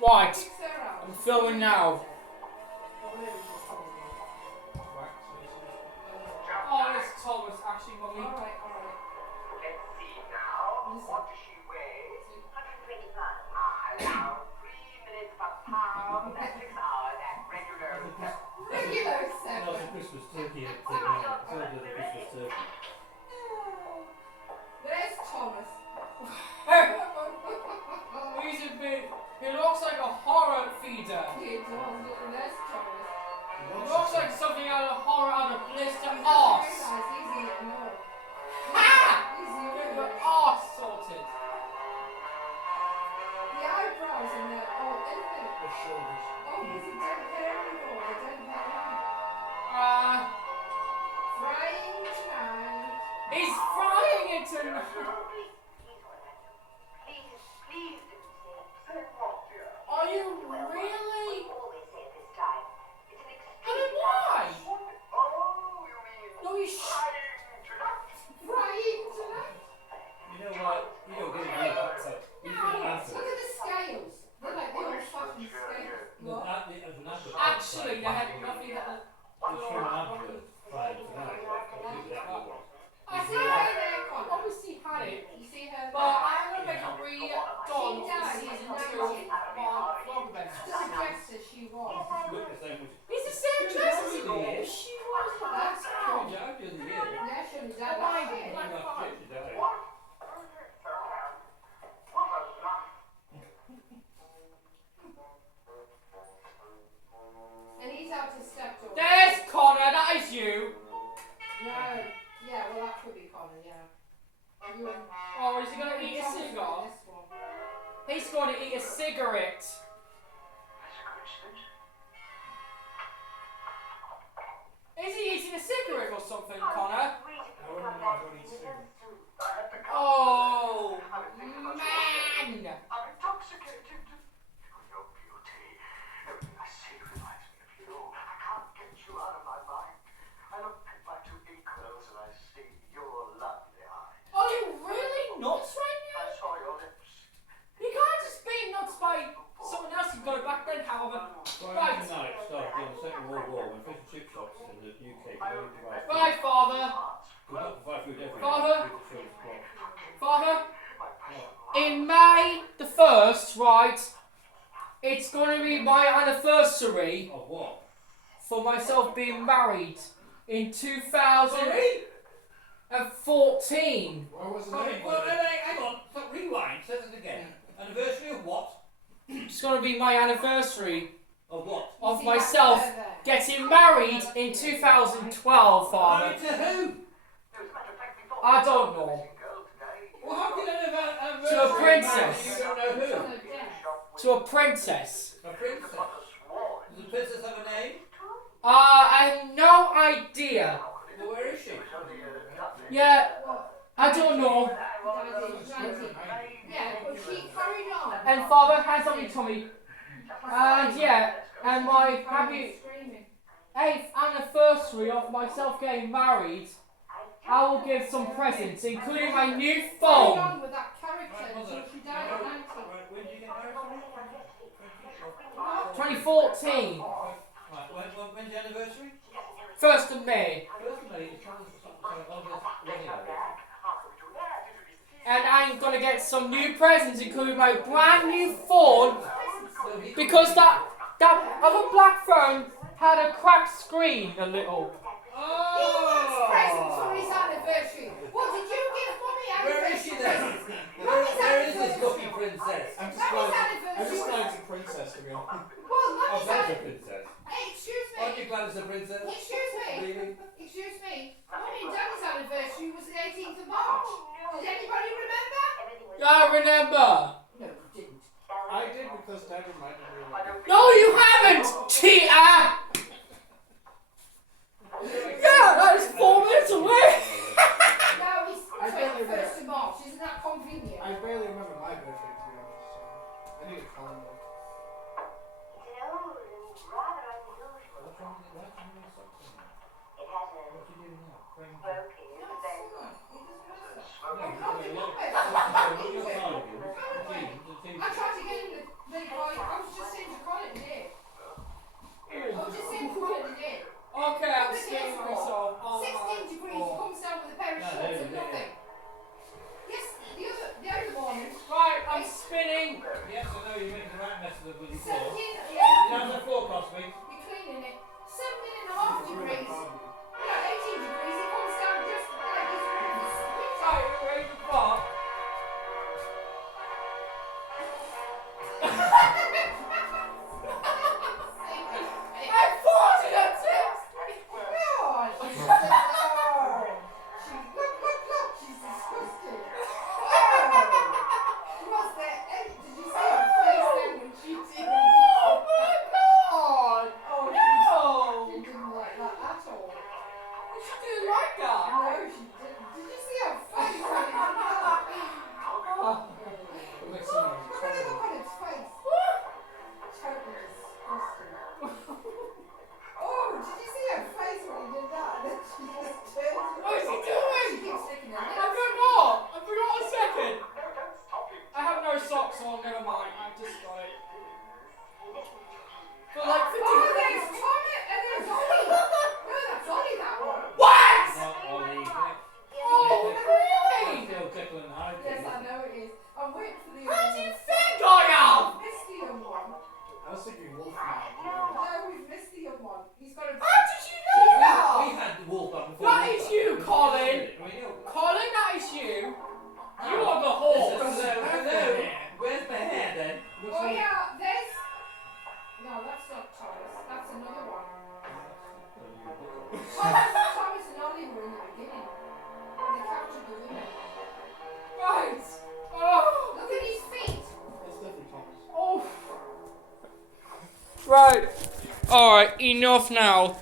Right, I'm filming now. Oh, it's Thomas, actually, Mummy. Alright. Let's see now. What does she weigh? 120 pounds. Now 3 minutes per pound and 6 hours at regular. Regular No, it's a Christmas turkey. It's a Christmas turkey. There's Thomas. He's a bit. He looks like a horror feeder. There's Thomas. He looks like something out of horror out of blister He's arse. easy to know. Ha! Easy Get to your know. arse sorted. The eyebrows and the anything. The shoulders. Oh, he's a dead hairy boy. A dead hairy. Frying tonight. He's frying it tonight. Please do say what, dear? Are you really? We always say it this time. It's an I mean, extreme. why? Oh, you mean No, he's frying tonight? Frying tonight. You know what? You don't get it. That's it. You can answer. Look at the scales. They're like the old-fashioned scales. What? actually they had nothing that. I'm sure an advert fine tonight. I see her there, Con. Obviously had it, You see her but there. I'm gonna make a redone for season 2 of my vlog event. Just as she was. Look the same as It's the same dress as She you. was. She was That's like Change it out during the year. Yeah, she was Oh that my way. God. You have to change it out. What? What a laugh. And he's out to step to her. There's Connor, that is you. No. Yeah, well that could be Connor, yeah. You and Oh, is he gonna eat a Thomas are cigar? in this one. He's going to eat a cigarette. That's a coincidence. Is he eating a cigarette or something, Connor? I wouldn't mind when he's singing. I had to come. Oh, I was thinking about man. I'm intoxicated. With your beauty. Everything I see reminds me of you. I can't get you out of my mind. I look at my two equals and I see your lovely eyes. Are you really nuts right now? I saw your lips. You can't just be nuts by someone else. You've got it back then, however. Right. Tonight started during the Second World War when fish and chip shops in the UK could only provide food. Bye, Father. Could not provide food every Father? day due to short supply. Father, in May the 1st, right, it's going to be my anniversary Of what? for myself being married in 2014. What was the name? Well, hang on. Stop, rewind. Say it again. Anniversary of what? It's going to be my anniversary Of what? of See myself that there? getting married in 2012, Father. Married to who? I don't know. Well, how can an anniversary To a princess. You don't know It's on who. a desk. To a princess. A princess. Does the princess have a name? I have no idea. Well, where is she? Yeah, I don't know. Yeah, but she carried on. And Father, hands on me, Tommy. And yeah, and my happy Screaming. 8th anniversary of myself getting married, I will give some presents, including my new Carried phone. on with that character until she died at 90. Right, when did you get married? Sorry? 2014. Right, when's your anniversary? 1st of May. First of May, it's wedding anniversary. And I'm gonna get some new presents, including my brand new phone, because that other black phone had a cracked screen a little. He wants presents for his anniversary. What did you give Mummy Where is anniversary she then? presents? Where is this lucky princess? I'm just Mummy's glad anniversary. it's a princess to be honest. Well, Oh, Mummy's that's a anniversary. princess. Hey, excuse Aren't me. you glad it's a princess? Excuse me. Really? Excuse me. Mummy and Daddy's anniversary was the 18th of March. Did anybody remember? I remember. No, you didn't. I did because Dad reminded me of it. No, you haven't, cheater. Yeah, that is 4 minutes away. No, it's I barely 21st of March. Isn't that convenient? I barely remember my birthday to be honest, so I need a calendar. What's wrong with it? Why can't you stop saying that? What you doing now? Praying to... I tried to get him to make like, I was rest of the bloody floor. 17, You yeah. know the floor cost me? You're cleaning it. 17.5 degrees. Yeah, 18 degrees. It comes down just like this. So, where's the fuck? I farted at it! God! Oh, look. She's disgusting. Oh. She was there. Did you see her face then when she did? Oh my god! Oh, No! she didn't like that at all. She didn't like that! No, she didn't. Did you see her face when it did that? Oh. Look at the look on its face. Totally disgusting. Oh, did you see her face when he did that? And then she just turns. What is he doing? She keeps sticking her I lips. forgot a second! No, don't stop him. I have no socks on, never mind, I just got it. But like 50 Oh, there's Tommy and there's Ollie. No, that's Ollie, that one. What? Not Ollie. Oh, really? Still tickling the high. Yes, I know it is. I'm waiting for the How other do you one. think I am? Missed the young one. I was thinking Wolfman. No, we've missed the young one. He's got a. How did you know that? We had the wolf on before. That is you, Colin. We knew. Colin, that is you. You are the horse. Where's the hair then? Oh, yeah, there's. No, that's not Thomas. That's another one. Thomas and Ollie were in the beginning when they captured the women. Right. Oh. Look at his feet. That's definitely Thomas. Oh. Right. Alright, enough now.